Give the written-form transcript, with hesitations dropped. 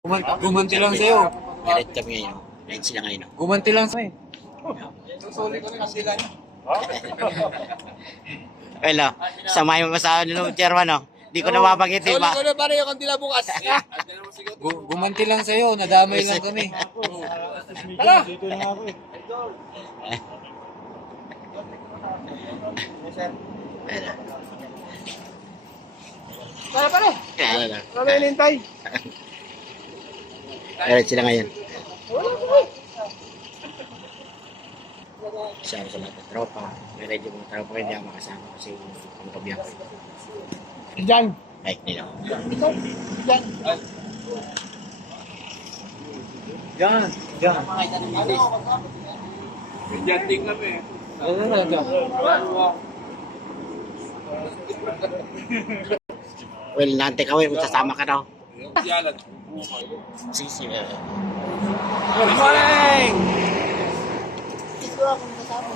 Gumanti lang sa'yo. Galit kami ngayon. Galit sila ngayon. Gumanti lang sa'yo. Well, samahin mo sa ano, chairman, no? Di ko na mabagitin ba? Soli ko na pare yung kandila bukas. Gumanti lang sa'yo. Nadamay lang kami. Tara! Dito na nga ako eh. Tara pare! Kaya na. Ano na inintay? Galit sila ngayon. Siya sa lahat ng tropa. May radyo mga tropa hindi ako makasama kasi ang pabiyak. Diyan! Ay, nila. Diyan! Yan. Yan. Diyan din kami. Well, nante ka rin, sasama ka daw. Yalan. Sisi. Good morning! Ito ako nasasama.